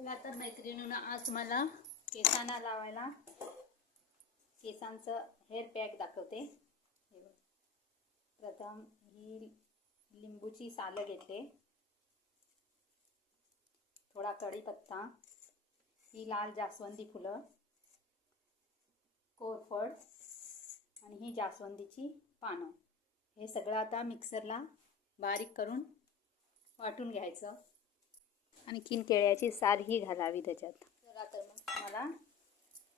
चला तर मैत्रिणींनो, आज मला केसांना लावायला केसांचं हेअर पॅक दाखवते। हे बघ, प्रथम ही लिंबूची सालं घेतले, थोडा कढीपत्ता, ही लाल जास्वंदी फुलं, कोरफड आणि ही जास्वंदीची पानं, हे सगळं आता मिक्सरला बारीक करून वाटून घ्यायचं। आणखीन केळ्याची साल ही घालावी त्याच्यात। चला तर मग मला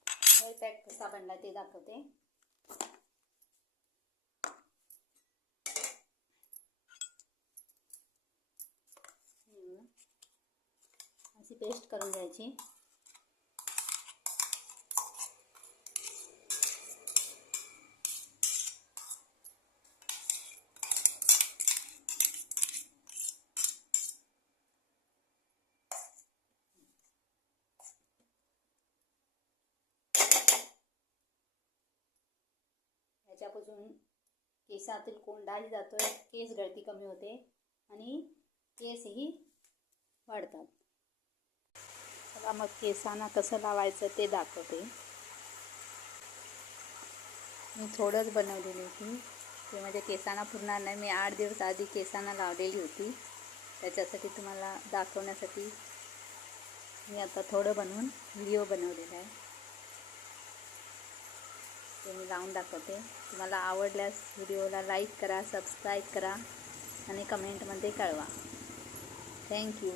हेअर पॅक कसा बनला ते दाखवते। अशी पेस्ट करून घ्यायची। याच्यापासून केसातील कोंडाही जातोय, केस गळती कमी होते आणि केसही वाढतात। चला मग केसांना कसं लावायचं ते दाखवते। मी थोडंच बनवलेली होती, ते माझ्या केसांना पुरणार नाही। मी 8 दिवस आधी केसांना लावलेली होती, त्याच्यासाठी तुम्हाला दाखवण्यासाठी मी आता थोडं बनवून व्हिडिओ बनवलेला आहे, ते मी लावून दाखवते। तुम्हाला आवडल्यास व्हिडिओला लाईक करा, सबस्क्राईब करा आणि कमेंटमध्ये कळवा। थँक्यू।